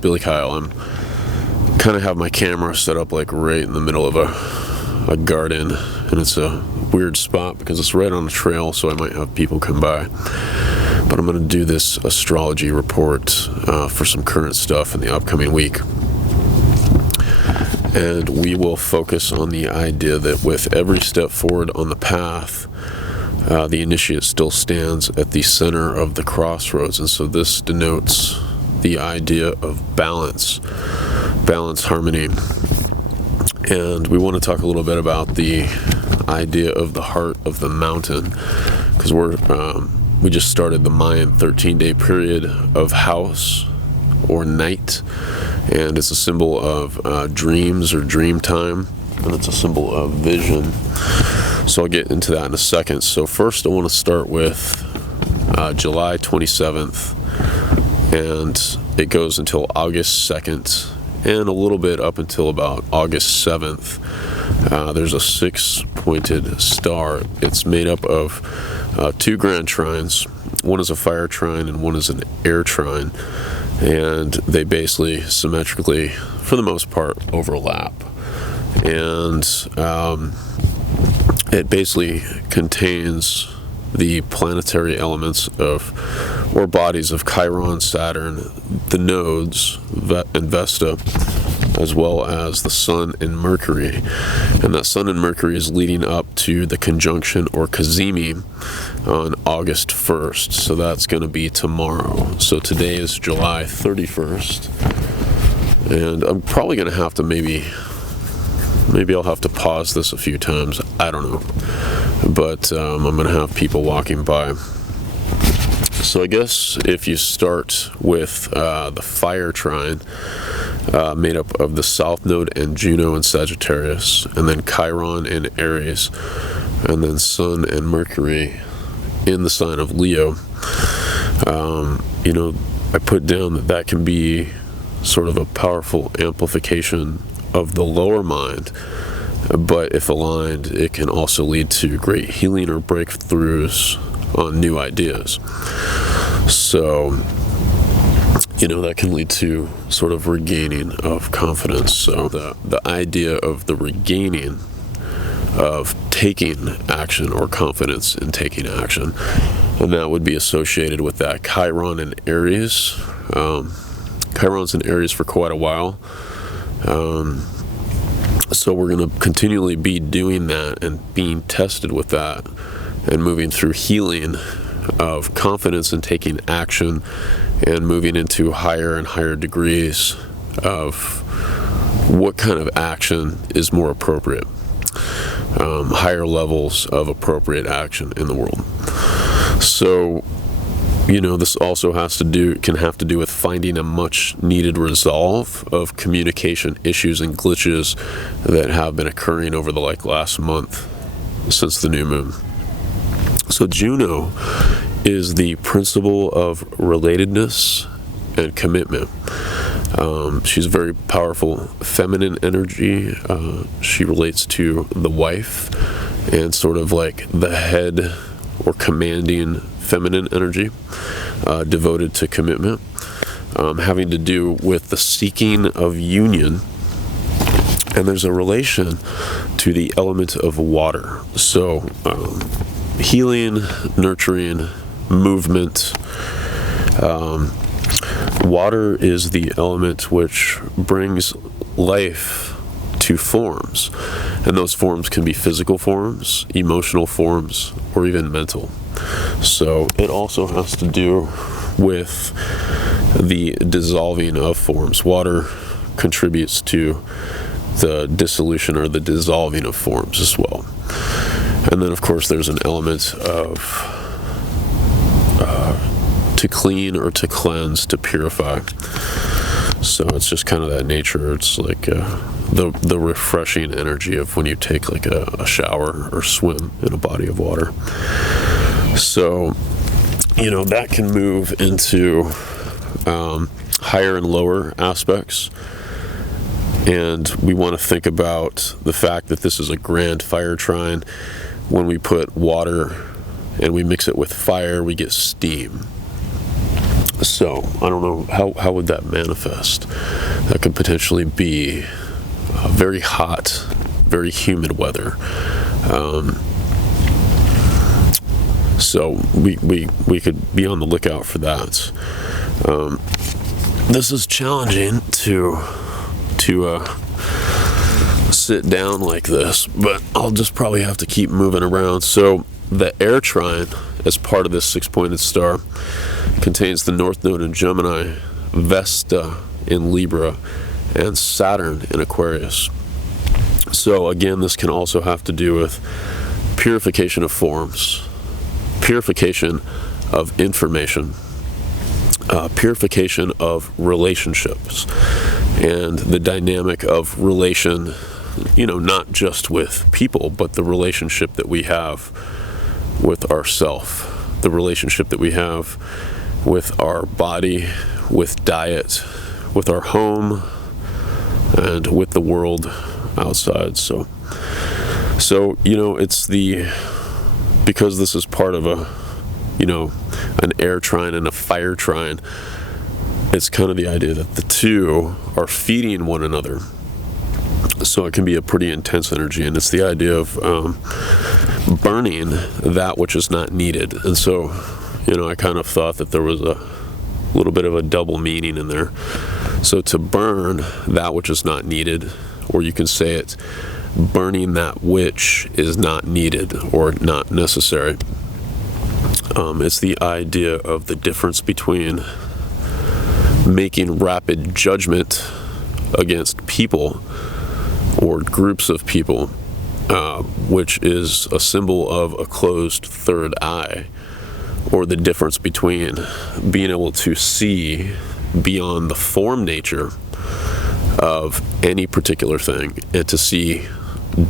Billy Kyle. I'm kind of have my camera set up like right in the middle of a garden, and it's a weird spot because it's right on a trail, so I might have people come by. But I'm going to do this astrology report for some current stuff in the upcoming week. And we will focus on the idea that with every step forward on the path, the initiate still stands at the center of the crossroads. And so this denotes the idea of balance, harmony. And we want to talk a little bit about the idea of the heart of the mountain, because we just started the Mayan 13-day period of house or night, and it's a symbol of dreams or dream time, and it's a symbol of vision. So I'll get into that in a second. So first I want to start with July 27th, and it goes until August 2nd, and a little bit up until about August 7th. There's a 6-pointed star. It's made up of 2 Grand Trines. One is a Fire Trine and one is an Air Trine. And they basically symmetrically, for the most part, overlap. And it basically contains the planetary elements or bodies of Chiron, Saturn, the nodes, and VESTA, as well as the Sun and Mercury. And that Sun and Mercury is leading up to the conjunction or cazimi on August 1st. So that's going to be tomorrow. So today is July 31st. And I'm probably going to have to maybe I'll have to pause this a few times. I don't know. But I'm going to have people walking by. So I guess if you start with the Fire Trine, made up of the South Node and Juno and Sagittarius, and then Chiron and Aries, and then Sun and Mercury in the sign of Leo. I put down that can be sort of a powerful amplification of the lower mind, but if aligned, it can also lead to great healing or breakthroughs on new ideas. So, that can lead to sort of regaining of confidence. So the idea of the regaining of taking action or confidence in taking action, and that would be associated with that Chiron and Aries. Chiron's in Aries for quite a while. So we're going to continually be doing that and being tested with that and moving through healing of confidence in taking action and moving into higher and higher degrees of what kind of action is more appropriate, higher levels of appropriate action in the world. So, this also can have to do with finding a much needed resolve of communication issues and glitches that have been occurring over the last month since the new moon. So Juno is the principle of relatedness and commitment. She's a very powerful feminine energy. She relates to the wife and sort of like the head or commanding feminine energy, devoted to commitment, having to do with the seeking of union. And there's a relation to the element of water. So healing, nurturing, movement. Water is the element which brings life to forms, and those forms can be physical forms, emotional forms, or even mental. So it also has to do with the dissolving of forms. Water contributes to the dissolution or the dissolving of forms as well. And then of course there's an element of to clean or to cleanse, to purify. So it's just kind of that nature. It's like the refreshing energy of when you take like a shower or swim in a body of water. So, that can move into higher and lower aspects. And we want to think about the fact that this is a Grand Fire Trine. When we put water and we mix it with fire, we get steam. So I don't know, how would that manifest? That could potentially be very hot, very humid weather. So we could be on the lookout for that. This is challenging to sit down like this, but I'll just probably have to keep moving around. So the Air Trine, as part of this six-pointed star, contains the North Node in Gemini, VESTA in Libra, and Saturn in Aquarius. So again, this can also have to do with purification of forms, purification of information, purification of relationships, and the dynamic of relation, not just with people, but the relationship that we have with ourself, the relationship that we have with our body, with diet, with our home, and with the world outside. So it's because this is part of an air trine and a fire trine, it's kind of the idea that the two are feeding one another. So it can be a pretty intense energy, and it's the idea of burning that which is not needed. And so, I kind of thought that there was a little bit of a double meaning in there. So to burn that which is not needed, or you can say it's burning that which is not needed or not necessary. It's the idea of the difference between making rapid judgment against people or groups of people, which is a symbol of a closed third eye, or the difference between being able to see beyond the form nature of any particular thing and to see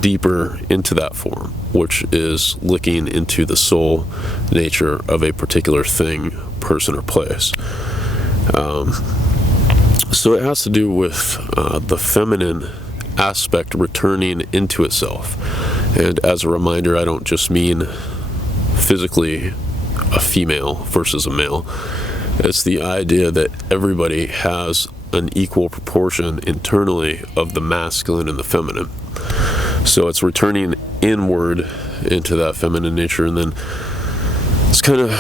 deeper into that form, which is looking into the soul nature of a particular thing, person, or place. So it has to do with the feminine aspect returning into itself. And as a reminder, I don't just mean physically a female versus a male. It's the idea that everybody has an equal proportion internally of the masculine and the feminine. So it's returning inward into that feminine nature, and then it's kind of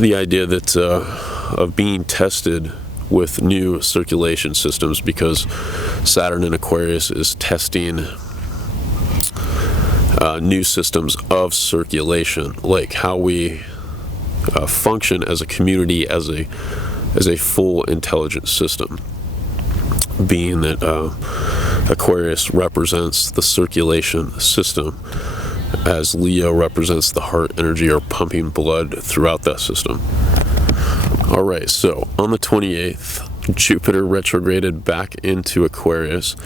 the idea that of being tested with new circulation systems, because Saturn in Aquarius is testing new systems of circulation, like how we function as a community, as a full intelligent system, being that Aquarius represents the circulation system, as Leo represents the heart energy, or pumping blood throughout that system. All right, so on the 28th, Jupiter retrograded back into Aquarius,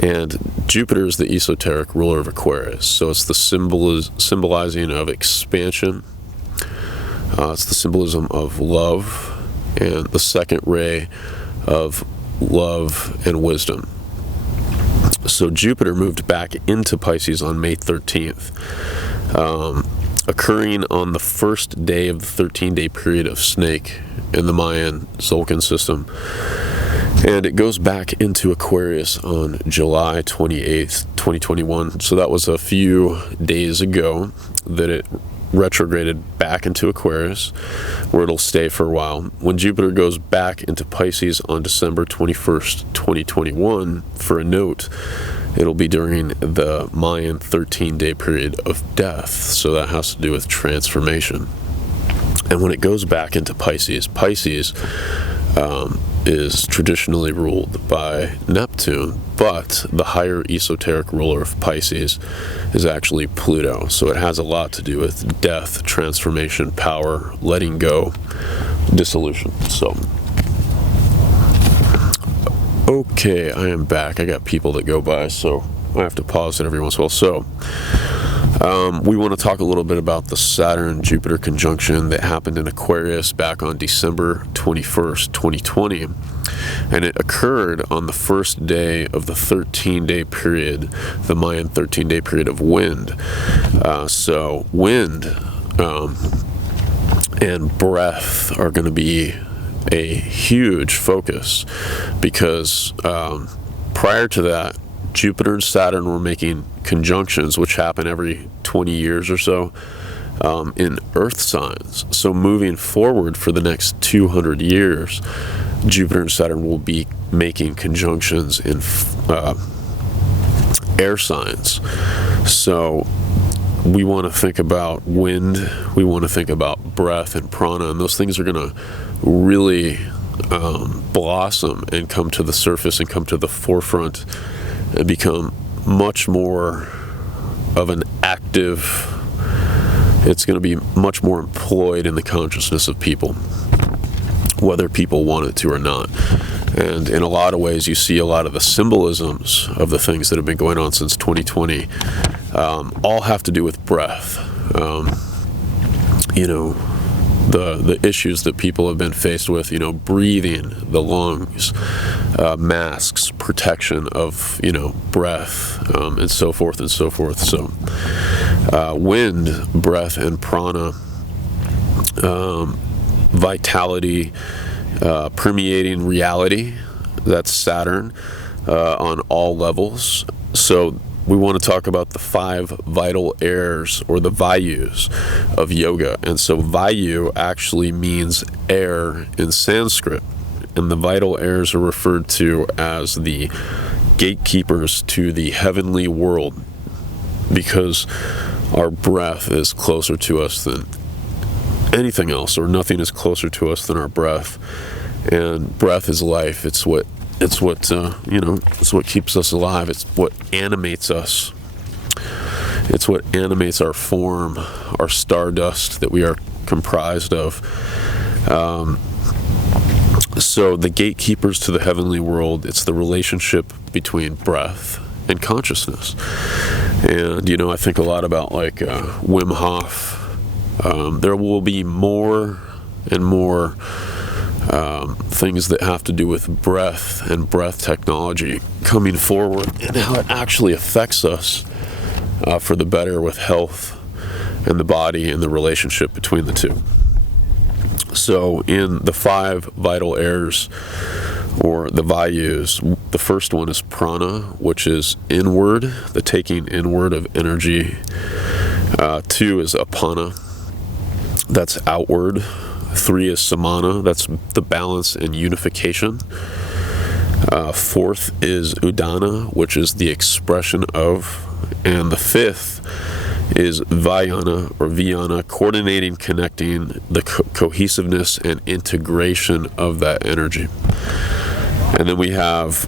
and Jupiter is the esoteric ruler of Aquarius, so it's the symbolizing of expansion. It's the symbolism of love, and the second ray of love and wisdom. So Jupiter moved back into Pisces on May 13th, occurring on the first day of the 13-day period of Snake in the Mayan Tzolk'in system. And it goes back into Aquarius on July 28th, 2021. So that was a few days ago that it retrograded back into Aquarius, where it'll stay for a while. When Jupiter goes back into Pisces on December 21st, 2021, for a note, it'll be during the Mayan 13-day period of death. So that has to do with transformation. And when it goes back into Pisces, Pisces is traditionally ruled by Neptune, but the higher esoteric ruler of Pisces is actually Pluto. So it has a lot to do with death, transformation, power, letting go, dissolution. So, okay, I am back. I got people that go by, so I have to pause it every once in a while. So, we want to talk a little bit about the Saturn-Jupiter conjunction that happened in Aquarius back on December 21st, 2020. And it occurred on the first day of the 13-day period, the Mayan 13-day period of wind. So wind and breath are going to be a huge focus, because prior to that, Jupiter and Saturn were making conjunctions, which happen every 20 years or so, in Earth signs. So moving forward for the next 200 years, Jupiter and Saturn will be making conjunctions in air signs. So we want to think about wind, we want to think about breath and prana, and those things are going to really blossom and come to the surface and come to the forefront and become much more of an active, it's going to be much more employed in the consciousness of people, whether people want it to or not. And in a lot of ways, you see a lot of the symbolisms of the things that have been going on since 2020 all have to do with breath. The issues that people have been faced with, breathing, the lungs, masks, protection of, breath, and so forth and so forth. So wind, breath, and prana, vitality, permeating reality, that's Saturn, on all levels. So we want to talk about the 5 vital airs, or the vayus, of yoga. And so vayu actually means air in Sanskrit, and the vital airs are referred to as the gatekeepers to the heavenly world, because our breath is closer to us than anything else, or nothing is closer to us than our breath. And breath is life. It's what keeps us alive. It's what animates us. It's what animates our form, our stardust that we are comprised of. So the gatekeepers to the heavenly world, it's the relationship between breath and consciousness. And, I think a lot about Wim Hof. There will be more and more things that have to do with breath and breath technology coming forward, and how it actually affects us for the better with health and the body and the relationship between the two. So in the 5 vital airs, or the vayus, the first one is prana, which is inward, the taking inward of energy. 2 is apana, that's outward. 3 is samana, that's the balance and unification. 4th is udana, which is the expression of. And the 5th is vayana, or viyana, coordinating, connecting, the cohesiveness and integration of that energy. And then we have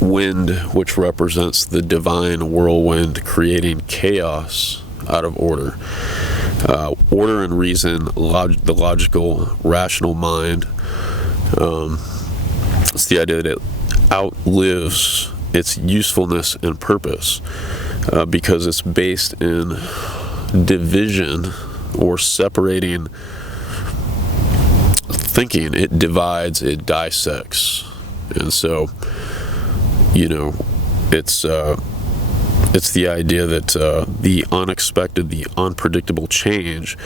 wind, which represents the divine whirlwind, creating chaos out of order. Order and reason, the logical, rational mind. It's the idea that it outlives its usefulness and purpose, because it's based in division, or separating thinking. It divides, it dissects. And so, it's the idea that the unexpected, the unpredictable change,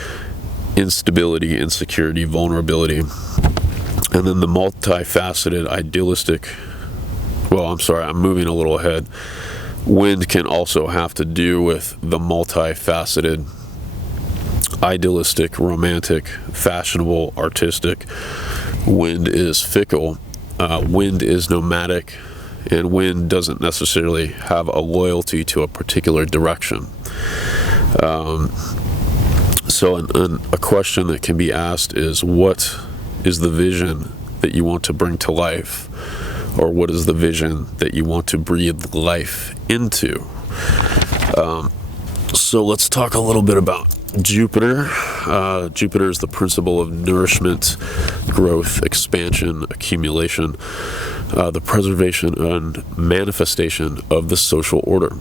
instability, insecurity, vulnerability, and then the multifaceted, idealistic, I'm moving a little ahead. Wind can also have to do with the multifaceted, idealistic, romantic, fashionable, artistic. Wind is fickle. Wind is nomadic. And wind doesn't necessarily have a loyalty to a particular direction. So a question that can be asked is, what is the vision that you want to bring to life? Or what is the vision that you want to breathe life into? So let's talk a little bit about Jupiter. Jupiter is the principle of nourishment, growth, expansion, accumulation, the preservation and manifestation of the social order.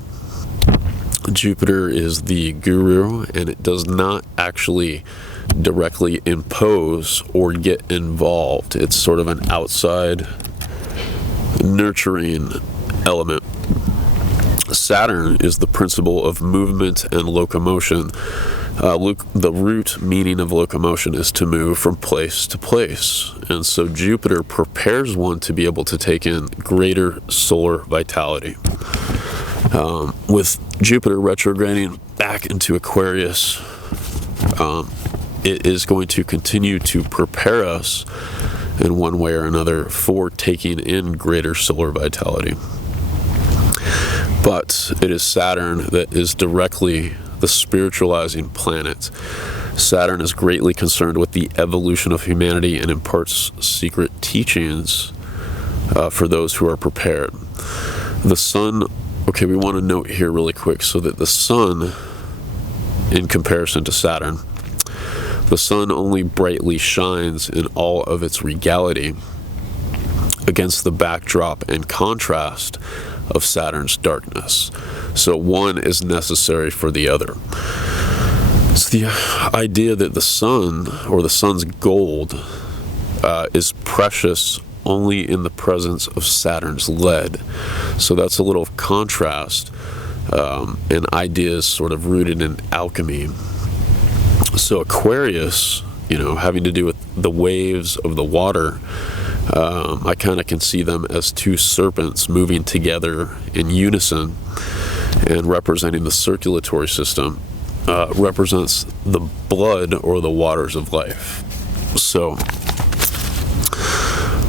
Jupiter is the guru, and it does not actually directly impose or get involved. It's sort of an outside nurturing element. Saturn is the principle of movement and locomotion, The root meaning of locomotion is to move from place to place. And so Jupiter prepares one to be able to take in greater solar vitality. With Jupiter retrograding back into Aquarius, it is going to continue to prepare us in one way or another for taking in greater solar vitality. But it is Saturn that is directly the spiritualizing planet. Saturn is greatly concerned with the evolution of humanity and imparts secret teachings for those who are prepared. The sun, okay, we want to note here really quick, so that the sun, in comparison to Saturn, the sun only brightly shines in all of its regality against the backdrop and contrast of Saturn's darkness. So one is necessary for the other. It's the idea that the sun, or the sun's gold, is precious only in the presence of Saturn's lead. So that's a little contrast, and ideas sort of rooted in alchemy. So Aquarius, having to do with the waves of the water, I kind of can see them as two serpents moving together in unison, and representing the circulatory system, represents the blood or the waters of life. So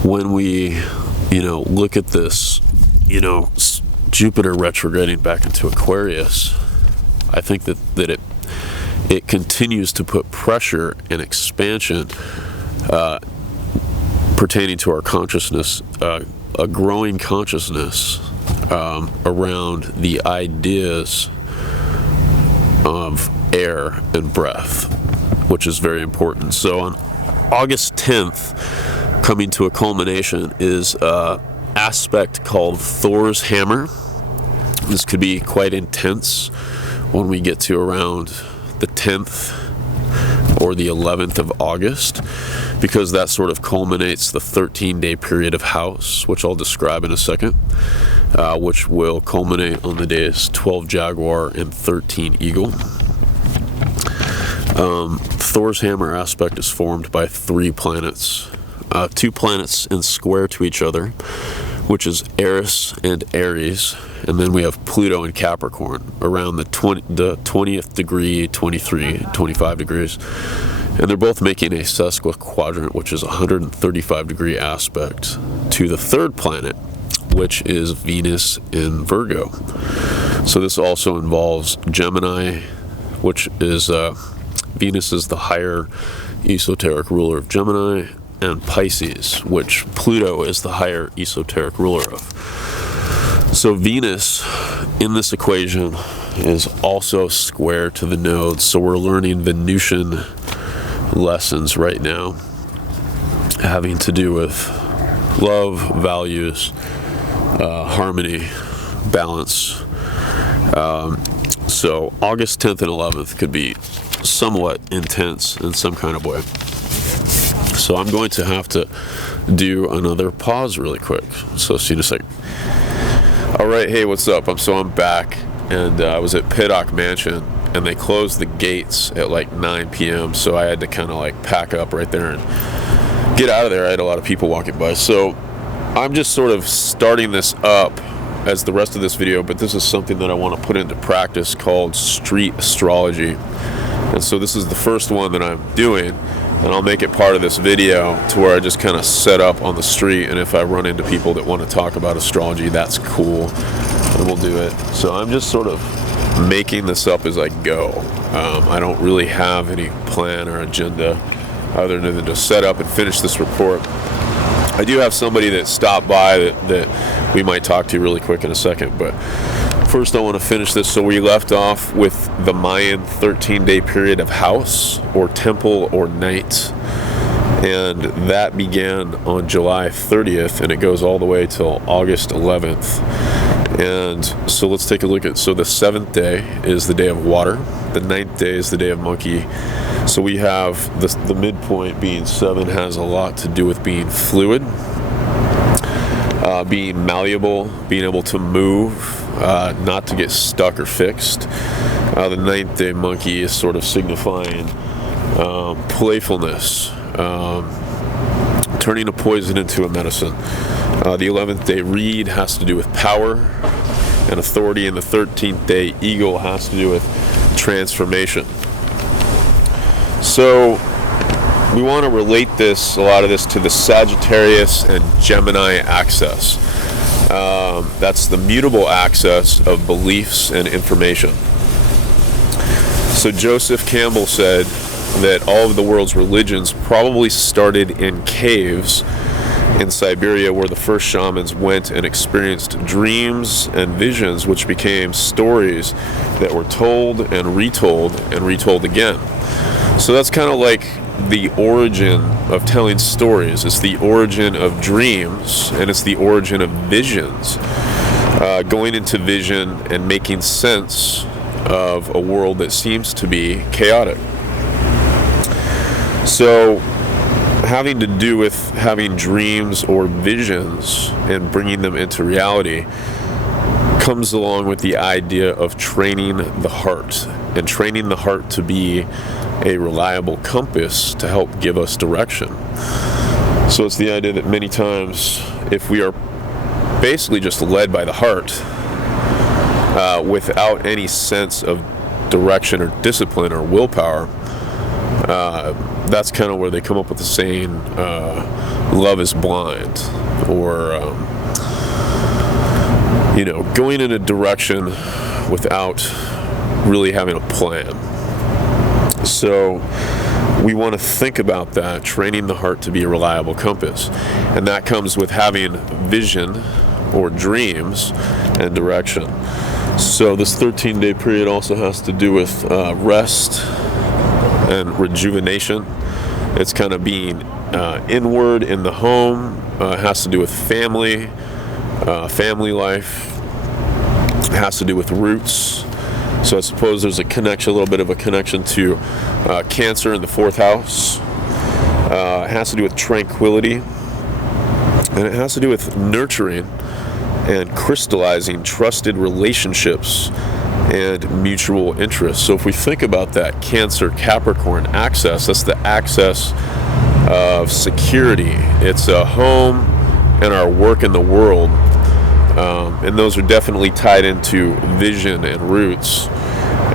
when we, look at this, Jupiter retrograding back into Aquarius, I think that it continues to put pressure and expansion pertaining to our consciousness, a growing consciousness around the ideas of air and breath, which is very important. So on August 10th, coming to a culmination, is an aspect called Thor's hammer. This could be quite intense when we get to around the 10th or the 11th of August, because that sort of culminates the 13-day period of house, which I'll describe in a second, which will culminate on the days 12 Jaguar and 13 Eagle. Thor's hammer aspect is formed by 3 planets, 2 planets in square to each other, which is ERIS and Aries, and then we have Pluto and Capricorn around the 20th degree, 23, 25 degrees, and they're both making a sesquiquadrate, which is a 135 degree aspect to the 3rd planet, which is Venus in Virgo. So this also involves Gemini, which is Venus is the higher esoteric ruler of Gemini, and Pisces, which Pluto is the higher esoteric ruler of. So Venus in this equation is also square to the nodes, so we're learning Venusian lessons right now, having to do with love, values, harmony, balance. So August 10th and 11th could be somewhat intense in some kind of way. So I'm going to have to do another pause really quick. So see you in a second. All right, hey, what's up? I'm back, and I was at Pittock Mansion, and they closed the gates at like 9 p.m. So I had to kind of like pack up right there and get out of there. I had a lot of people walking by. So I'm just sort of starting this up as the rest of this video, but this is something that I want to put into practice called street astrology. And so this is the first one that I'm doing, and I'll make it part of this video to where I just kind of set up on the street, and if I run into people that want to talk about astrology, that's cool, and we'll do it. So I'm just sort of making this up as I go. I don't really have any plan or agenda other than to set up and finish this report. I do have somebody that stopped by that we might talk to really quick in a second, but first I want to finish this. So we left off with the Mayan 13-day period of house or temple or night, and that began on July 30th, and it goes all the way till August 11th. And so let's take a look at, so the 7th day is the day of water, the 9th day is the day of monkey. So we have the midpoint being 7 has a lot to do with being fluid. being malleable, being able to move, not to get stuck or fixed. The ninth day monkey is sort of signifying playfulness, turning a poison into a medicine. The 11th day reed has to do with power and authority, and the 13th day eagle has to do with transformation. So we want to relate a lot of this to the Sagittarius and Gemini axis. That's the mutable axis of beliefs and information. So Joseph Campbell said that all of the world's religions probably started in caves in Siberia, where the first shamans went and experienced dreams and visions, which became stories that were told and retold again. So that's kind of like the origin of telling stories. It's the origin of dreams, and it's the origin of visions. Going into vision and making sense of a world that seems to be chaotic. So having to do with having dreams or visions and bringing them into reality comes along with the idea of training the heart, and training the heart to be a reliable compass to help give us direction. So it's the idea that many times, if we are basically just led by the heart without any sense of direction or discipline or willpower, that's kind of where they come up with the saying, love is blind, or going in a direction without really having a plan. So we want to think about that, training the heart to be a reliable compass. And that comes with having vision or dreams and direction. So this 13-day period also has to do with rest and rejuvenation. It's kind of being inward in the home. It has to do with family life. It has to do with roots. So I suppose there's a little bit of a connection to Cancer in the 4th house. It has to do with tranquility. And it has to do with nurturing and crystallizing trusted relationships and mutual interests. So if we think about that Cancer-Capricorn axis, that's the axis of security. It's a home and our work in the world. And those are definitely tied into vision and roots.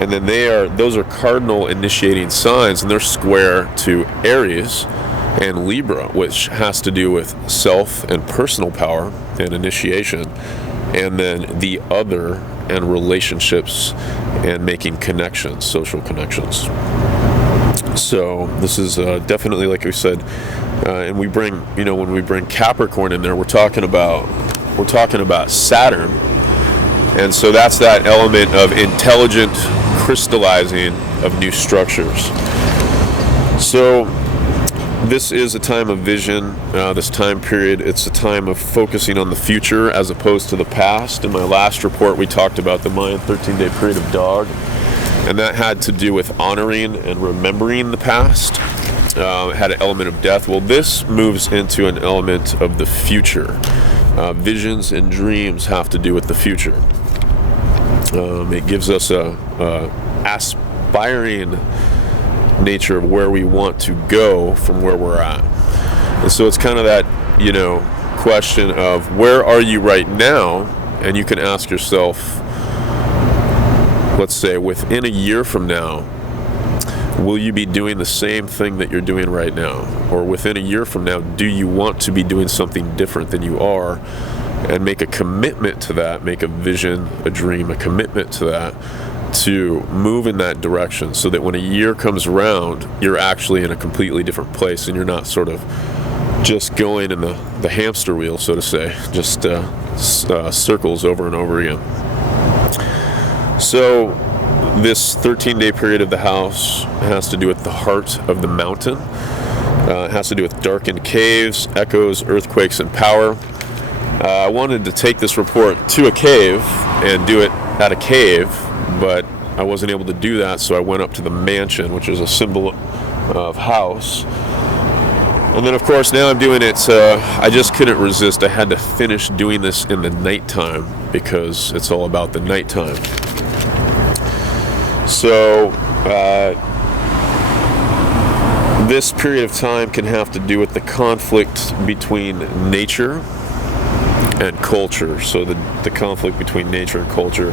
And then those are cardinal initiating signs, and they're square to Aries and Libra, which has to do with self and personal power and initiation, and then the other and relationships and making connections, social connections. So this is definitely, like we said, and we bring, when we bring Capricorn in there, we're talking about Saturn, and so that's that element of intelligent crystallizing of new structures. So this is a time of vision, this time period. It's a time of focusing on the future as opposed to the past. In my last report, we talked about the Mayan 13-day period of dog, and that had to do with honoring and remembering the past. It had an element of death. Well, this moves into an element of the future. Visions and dreams have to do with the future. It gives us a aspiring nature of where we want to go from where we're at. And so it's kind of that, question of where are you right now? And you can ask yourself, let's say within a year from now, will you be doing the same thing that you're doing right now? Or within a year from now, do you want to be doing something different than you are? And make a commitment to that, make a vision, a dream, a commitment to that, to move in that direction, so that when a year comes around, you're actually in a completely different place, and you're not sort of just going in the hamster wheel, so to say, just circles over and over again. So this 13-day period of the house has to do with the heart of the mountain. It has to do with darkened caves, echoes, earthquakes, and power. I wanted to take this report to a cave and do it at a cave, but I wasn't able to do that, so I went up to the mansion, which is a symbol of house. And then, of course, now I'm doing it. I just couldn't resist. I had to finish doing this in the nighttime because it's all about the nighttime. So, this period of time can have to do with the conflict between nature and culture. So, the conflict between nature and culture.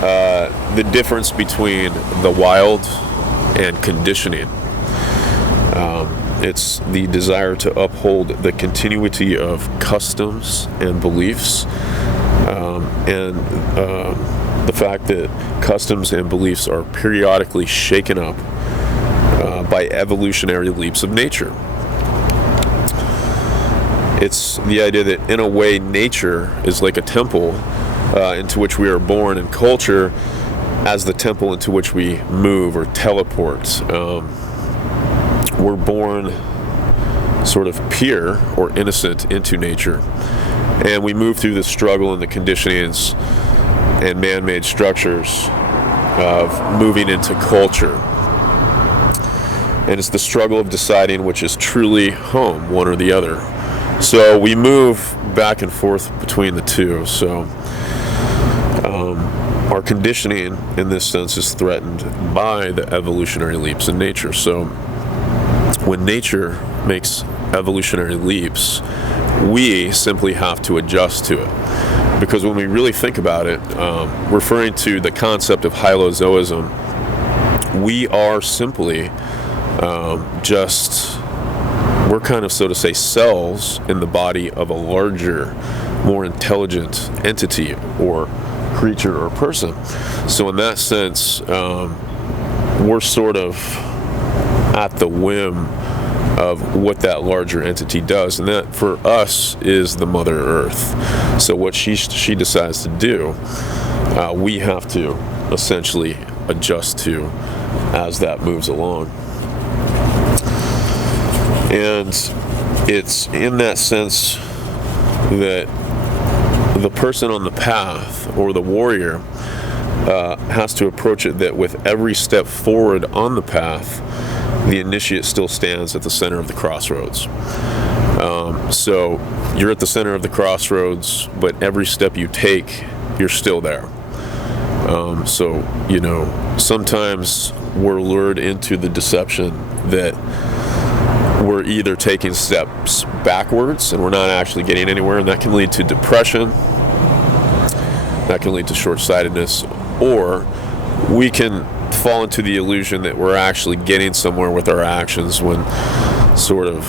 The difference between the wild and conditioning. It's the desire to uphold the continuity of customs and beliefs, and the fact that customs and beliefs are periodically shaken up by evolutionary leaps of nature. It's the idea that, in a way, nature is like a temple into which we are born, and culture as the temple into which we move or teleport. We're born sort of pure or innocent into nature, and we move through the struggle and the conditionings and man-made structures of moving into culture. And it's the struggle of deciding which is truly home, one or the other. So we move back and forth between the two. So our conditioning in this sense is threatened by the evolutionary leaps in nature. So when nature makes evolutionary leaps, we simply have to adjust to it. Because when we really think about it, referring to the concept of hylozoism, we are simply we're kind of, so to say, cells in the body of a larger, more intelligent entity or creature or person. So in that sense, we're sort of at the whim of what that larger entity does, and that for us is the Mother Earth. So what she decides to do, we have to essentially adjust to as that moves along. And it's in that sense that the person on the path, or the warrior, has to approach it that with every step forward on the path, the initiate still stands at the center of the crossroads. So you're at the center of the crossroads, but every step you take, you're still there. So, sometimes we're lured into the deception that we're either taking steps backwards and we're not actually getting anywhere, and that can lead to depression, that can lead to short-sightedness, or we can fall into the illusion that we're actually getting somewhere with our actions when sort of,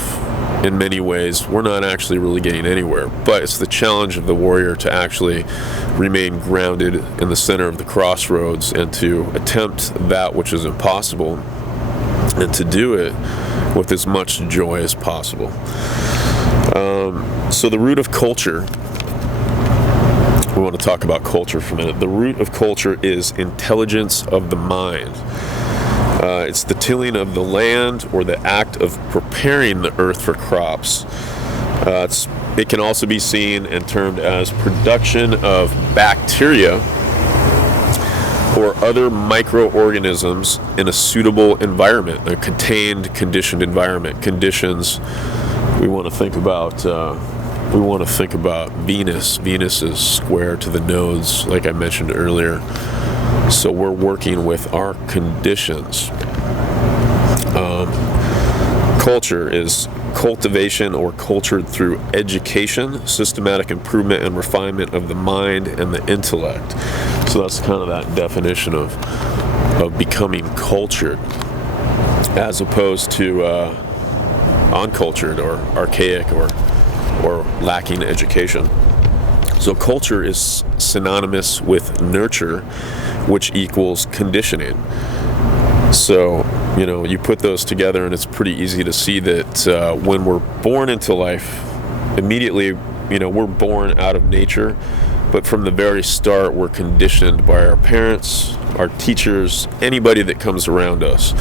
in many ways, we're not actually really getting anywhere. But it's the challenge of the warrior to actually remain grounded in the center of the crossroads and to attempt that which is impossible, and to do it with as much joy as possible. So the root of culture, we want to talk about culture for a minute. The root of culture is intelligence of the mind. It's the tilling of the land, or the act of preparing the earth for crops. It can also be seen and termed as production of bacteria or other microorganisms in a suitable environment, a contained, conditioned environment. Conditions, we want to think about Venus. Venus is square to the nodes, like I mentioned earlier. So we're working with our conditions. Culture is cultivation or cultured through education, systematic improvement and refinement of the mind and the intellect. So that's kind of that definition of becoming cultured, as opposed to uncultured or archaic or lacking education. So culture is synonymous with nurture, which equals conditioning. So, you put those together, and it's pretty easy to see that when we're born into life, immediately, we're born out of nature, but from the very start, we're conditioned by our parents, our teachers, anybody that comes around us.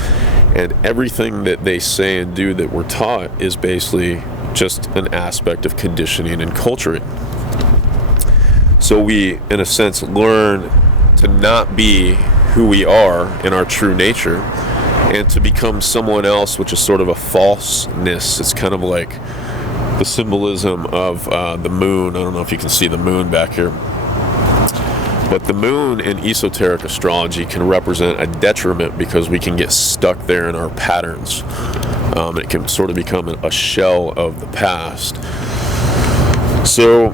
And everything that they say and do that we're taught is basically just an aspect of conditioning and culturing. So we, in a sense, learn to not be who we are in our true nature, and to become someone else, which is sort of a falseness. It's kind of like the symbolism of the moon. I don't know if you can see the moon back here. But the moon in esoteric astrology can represent a detriment because we can get stuck there in our patterns. It can sort of become a shell of the past. So,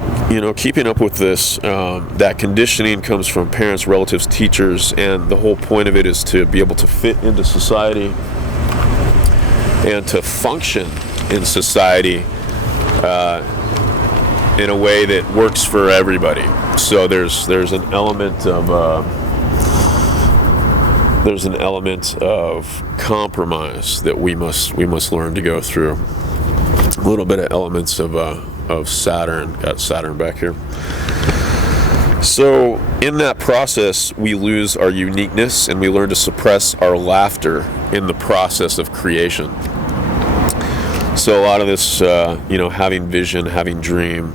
keeping up with this, that conditioning comes from parents, relatives, teachers, and the whole point of it is to be able to fit into society and to function in society in a way that works for everybody. So there's an element of compromise that we must learn to go through. A little bit of elements of Saturn. Got Saturn back here. So in that process, we lose our uniqueness and we learn to suppress our laughter in the process of creation. So a lot of this, having vision, having dream,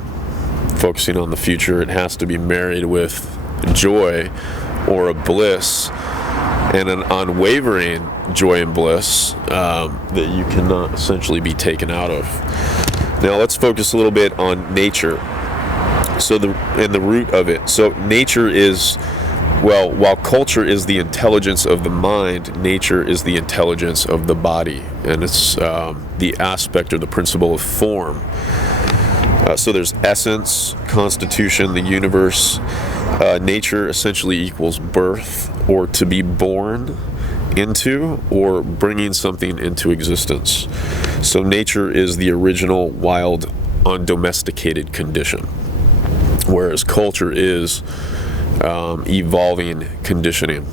focusing on the future, it has to be married with joy or a bliss and an unwavering joy and bliss that you cannot essentially be taken out of. Now let's focus a little bit on nature. So the root of it. So nature is, while culture is the intelligence of the mind, nature is the intelligence of the body, and it's the aspect or the principle of form. So there's essence, constitution, the universe. Nature essentially equals birth, or to be born into, or bringing something into existence. So nature is the original wild, undomesticated condition, whereas culture is evolving conditioning.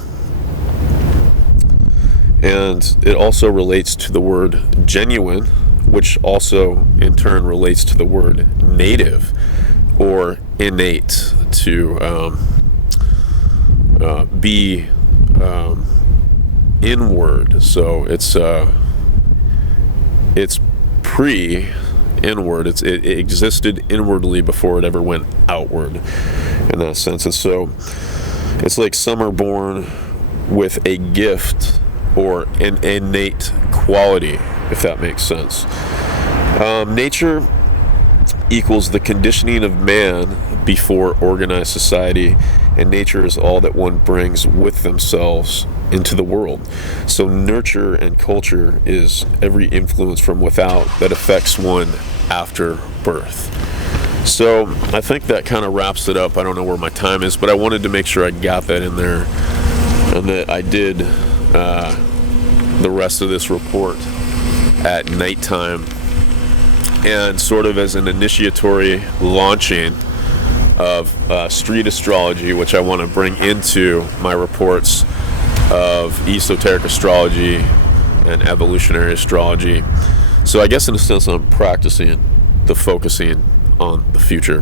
And it also relates to the word genuine, which also in turn relates to the word native or innate, to be inward. So it's pre-inward. It existed inwardly before it ever went outward, in that sense. And so it's like some are born with a gift or an innate quality, if that makes sense. Nature equals the conditioning of man before organized society, and nature is all that one brings with themselves into the world. So nurture and culture is every influence from without that affects one after birth. So I think that kind of wraps it up. I don't know where my time is, but I wanted to make sure I got that in there, and that I did the rest of this report at nighttime, and sort of as an initiatory launching of street astrology, which I want to bring into my reports of esoteric astrology and evolutionary astrology. So I guess in a sense I'm practicing the focusing on the future.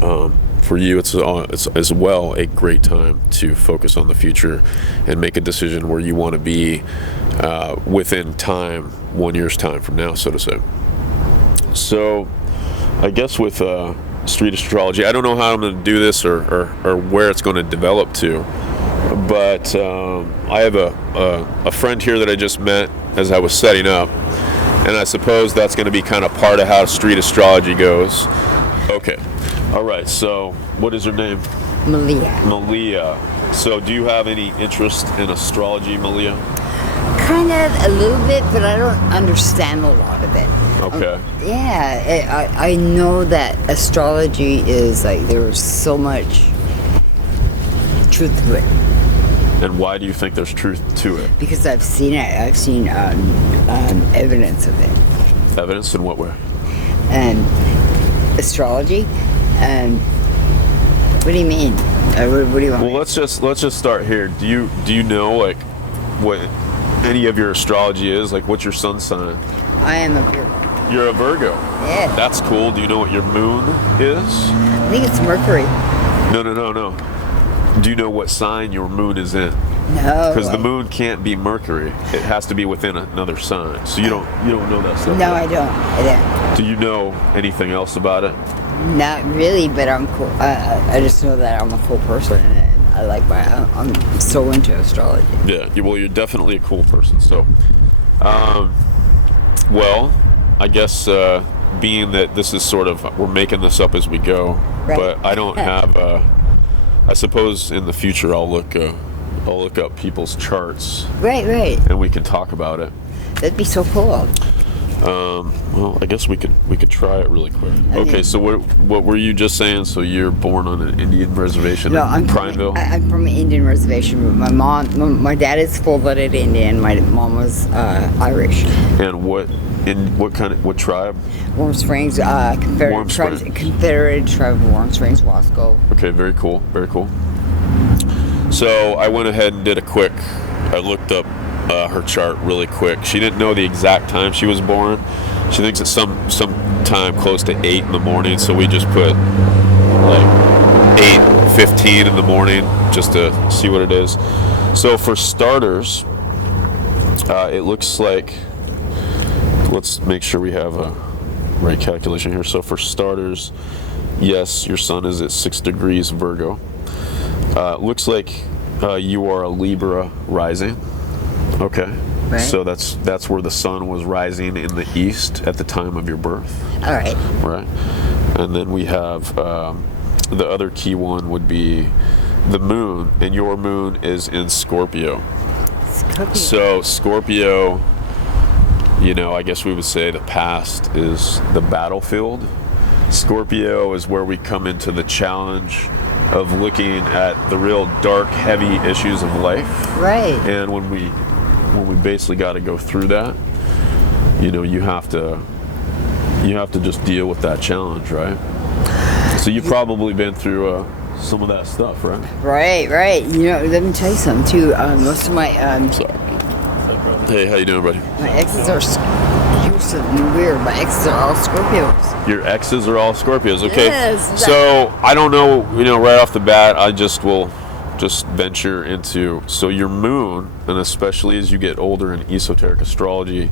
For you, it's as well a great time to focus on the future and make a decision where you want to be within time, 1 year's time from now, so to say. So I guess with street astrology, I don't know how I'm going to do this or where it's going to develop to, but I have a friend here that I just met as I was setting up, and I suppose that's going to be kind of part of how street astrology goes. Okay. All right, so what is your name? Malia. Malia. So do you have any interest in astrology, Malia? Kind of a little bit, but I don't understand a lot of it. Okay. I know that astrology is like, there's so much truth to it. And why do you think there's truth to it? Because I've seen it. I've seen evidence of it. Evidence in what way? Astrology. What do you mean? What do you want? Well, let's just start here. Do you know like what any of your astrology is? Like, what's your sun sign? I am a Virgo. You're a Virgo. Yeah. That's cool. Do you know what your moon is? I think it's Mercury. No. Do you know what sign your moon is in? No. Because the moon can't be Mercury. It has to be within another sign. So you don't know that stuff. No, I don't. Do you know anything else about it? Not really, but I'm cool. I just know that I'm a cool person, and I like I'm so into astrology. Yeah, well, you're definitely a cool person. So, well, I guess being that this is sort of, we're making this up as we go, right. But I don't have. I suppose in the future I'll look up people's charts. Right. And we can talk about it. That'd be so cool. Well, I guess we could try it really quick. Okay, so what were you just saying? So you're born on an Indian reservation in Prineville? I'm from an Indian reservation. But my dad is full-blooded Indian. My mom was Irish. And what tribe? Warm Springs, Confederate tribe of Warm Springs, Wasco. Okay, very cool, very cool. So I went ahead and I looked up her chart really quick. She didn't know the exact time she was born. She thinks it's some time close to 8 in the morning, so we just put like 8:15 in the morning just to see what it is. So for starters, it looks like, let's make sure we have a right calculation here. So for starters, yes, your sun is at 6 degrees Virgo. Looks like you are a Libra rising. Okay. Right. So that's where the sun was rising in the east at the time of your birth. All right. Right. And then we have the other key one would be the moon, and your moon is in Scorpio. So Scorpio, I guess we would say the past is the battlefield. Scorpio is where we come into the challenge of looking at the real dark, heavy issues of life. Right. And when we basically got to go through that, you have to just deal with that challenge, right? So you've probably been through some of that stuff, right? Right. Let me tell you something too. Most of my Sorry. Hey, how you doing, buddy? my exes are weird. My exes are all Scorpios. Your exes are all Scorpios, okay? Yes. So I don't know, right off the bat, I just will venture into, so your moon, and especially as you get older in esoteric astrology,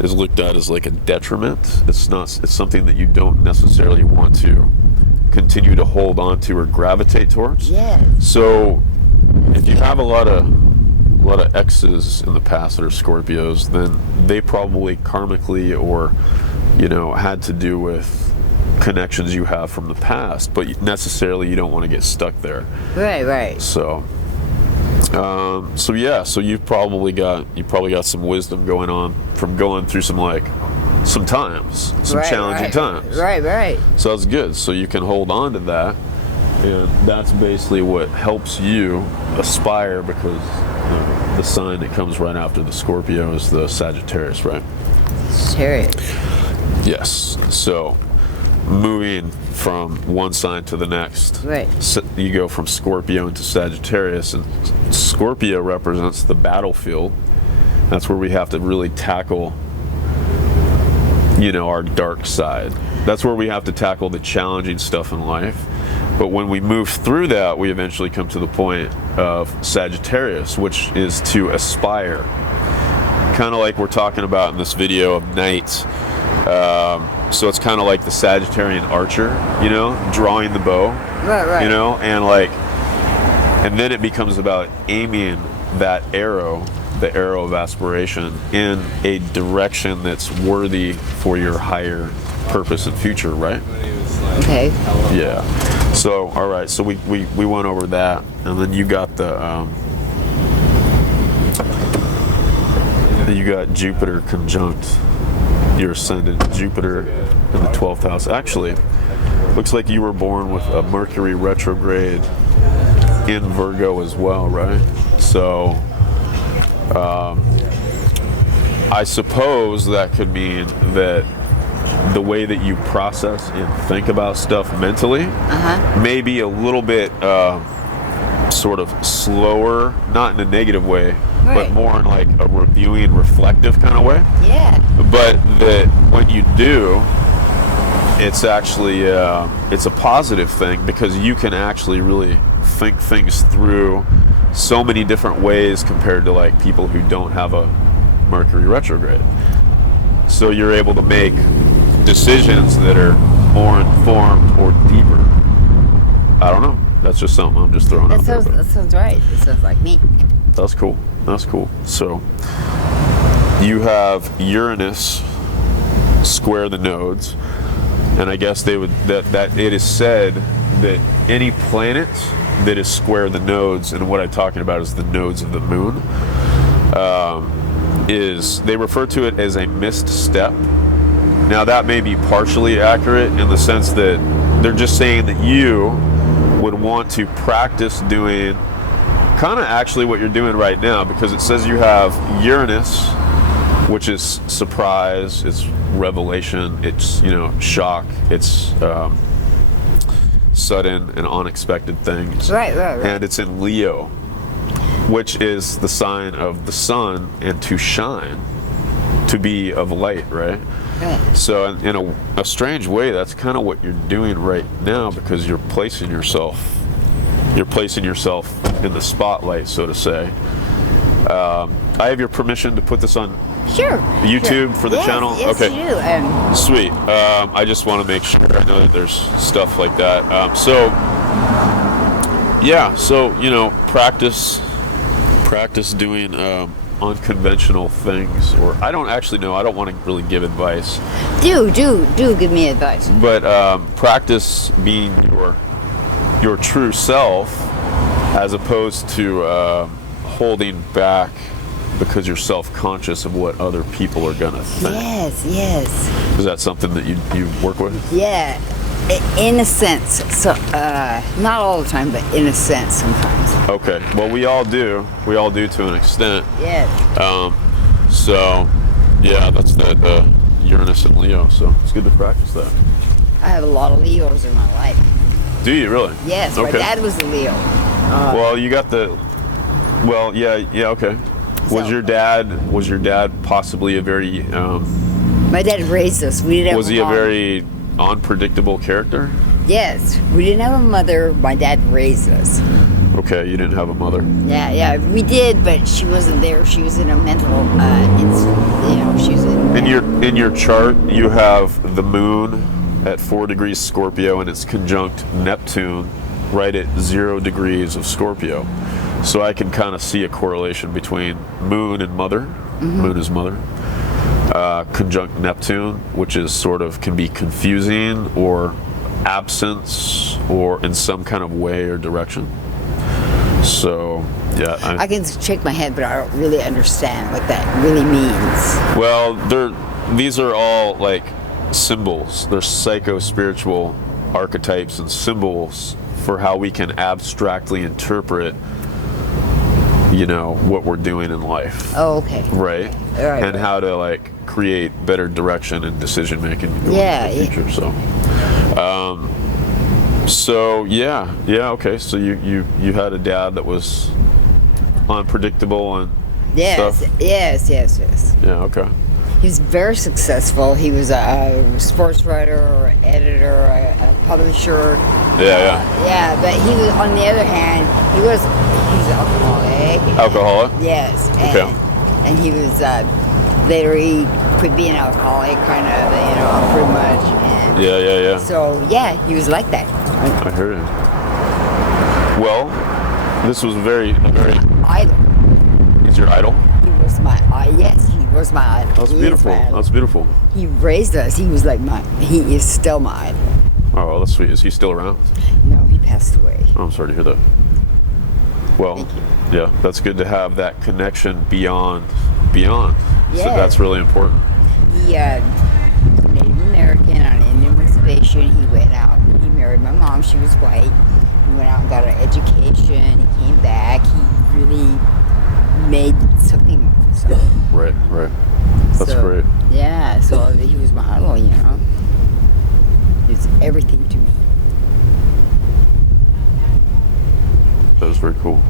is looked at as like a detriment. It's something that you don't necessarily want to continue to hold on to or gravitate towards. Yes. So if you have a lot of exes in the past that are Scorpios, then they probably karmically or had to do with connections you have from the past, but necessarily you don't want to get stuck there. Right. So you've probably got some wisdom going on from going through some challenging times. Right. So that's good. So you can hold on to that, and that's basically what helps you aspire, because the sign that comes right after the Scorpio is the Sagittarius, right? Sagittarius. Yes. So moving from one sign to the next, right? So you go from Scorpio into Sagittarius, and Scorpio represents the battlefield. That's where we have to really tackle, our dark side. That's where we have to tackle the challenging stuff in life. But when we move through that, we eventually come to the point of Sagittarius, which is to aspire. Kind of like we're talking about in this video of night. So it's kind of like the Sagittarian archer, drawing the bow. Right. And then it becomes about aiming that arrow, the arrow of aspiration, in a direction that's worthy for your higher purpose and future, right? Okay. Yeah. So, all right. So we went over that, and then you got you got Jupiter conjunct your ascendant, Jupiter in the 12th house. Actually, looks like you were born with a Mercury retrograde in Virgo as well, right? So, I suppose that could mean that the way that you process and think about stuff mentally may be a little bit sort of slower, not in a negative way, but more in like a reviewing, reflective kind of way. Yeah. But that when you do, it's actually it's a positive thing, because you can actually really think things through so many different ways compared to like people who don't have a Mercury retrograde. So you're able to make decisions that are more informed or deeper. I don't know. That's just something I'm just throwing out there. That sounds right. It sounds like me. That's cool. That's cool. So you have Uranus square the nodes, and I guess they would that it is said that any planet that is square the nodes, and what I'm talking about is the nodes of the moon, is they refer to it as a missed step. Now that may be partially accurate in the sense that they're just saying that you would want to practice doing kind of actually what you're doing right now, because it says you have Uranus, which is surprise, it's revelation, it's, you know, shock, it's sudden and unexpected things. Right. And it's in Leo, which is the sign of the sun, and to shine, to be of light, right? Right. So in a strange way, that's kind of what you're doing right now, because you're placing yourself in the spotlight, so to say. I have your permission to put this on YouTube for the channel? Yes, okay. you do. Sweet. I just want to make sure. I know that there's stuff like that. So you know, practice doing unconventional things, or I don't actually know. I don't want to really give advice. Do give me advice. But practice being your true self, as opposed to holding back because you're self-conscious of what other people are gonna think. Yes. Is that something that you work with? Yeah, in a sense. So not all the time, but in a sense sometimes. Okay. Well, we all do to an extent. Yes. So yeah, that's that Uranus and Leo. So it's good to practice that. I have a lot of Leos in my life. Do you really? Yes. Okay. My dad was a Leo. Well, you got the. Well, yeah. Okay. Was your dad possibly a very? My dad raised us. We didn't have Was he a very unpredictable character? Yes. We didn't have a mother. My dad raised us. Okay, you didn't have a mother. Yeah, we did, but she wasn't there. She was in a mental, she was in. In your chart, you have the moon at 4 degrees Scorpio, and it's conjunct Neptune right at 0 degrees of Scorpio. So I can kind of see a correlation between moon and mother. Mm-hmm. Moon is mother. Conjunct Neptune, which is sort of can be confusing or absence or in some kind of way or direction. So yeah, I can shake my head, but I don't really understand what that really means. Well, these are all like symbols. They're psycho-spiritual archetypes and symbols for how we can abstractly interpret, you know, what we're doing in life. Oh, okay. Right. All right. And how to like create better direction and decision making in Yeah. the future. So okay. So you had a dad that was unpredictable and stuff? Yes. Yeah. Okay. He was very successful. He was a sports writer, or editor, a publisher. Yeah. Yeah, but he was, on the other hand, he was alcoholic. Alcoholic? Yes. Okay. And he was later he quit being alcoholic, kind of, pretty much. And Yeah. So yeah, he was like that. I heard it. Well, this was very Idol. He's your idol? He was my yes, he was my idol. That's beautiful. That's beautiful. He raised us. He was like he is still my idol. Oh, well, that's sweet. Is he still around? No, he passed away. Oh, I'm sorry to hear that. Well, Thank you. yeah, that's good to have that connection beyond. So Yeah. that's really important. He Native American on an Indian reservation. He went out. He married my mom. She was white. He went out and got an education. He came back. He really made something. So, Right. That's great. Yeah. So he was my idol. He was everything to me. That was very cool.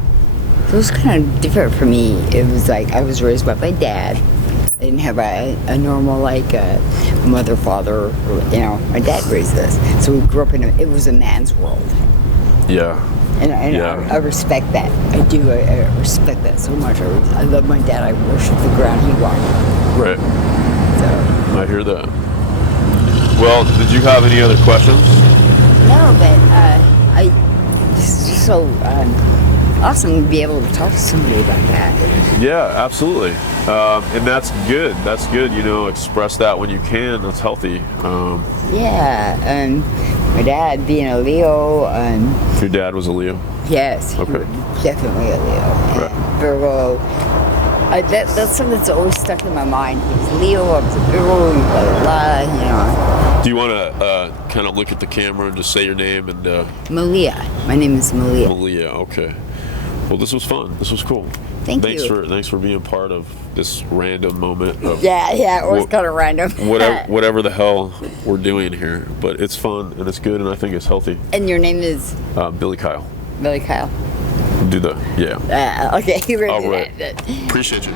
So it was kind of different for me. It was like I was raised by my dad. I didn't have a normal mother, father. My dad raised us, so we grew up it was a man's world. Yeah. And I respect that. I do. I respect that so much. I love my dad. I worship the ground he walked. Right. So. I hear that. Well, did you have any other questions? No, but this is just so awesome to be able to talk to somebody about that. Yeah, absolutely. And that's good. That's good. You know, express that when you can. That's healthy. My dad being a Leo. Your dad was a Leo? Yes, he Okay. was definitely a Leo. And Right. Virgo. That's something that's always stuck in my mind. He was Leo, I was a Virgo, blah, blah, blah, you know. Do you want to kind of look at the camera and just say your name and... Malia. My name is Malia. Malia, okay. Well, this was fun. This was cool. Thanks you. Thanks for being part of this random moment of Yeah, it was kind of random. whatever the hell we're doing here. But it's fun and it's good and I think it's healthy. And your name is? Billy Kyle. Billy Kyle. Do the, yeah. Okay, we're All gonna do right. that. Appreciate you.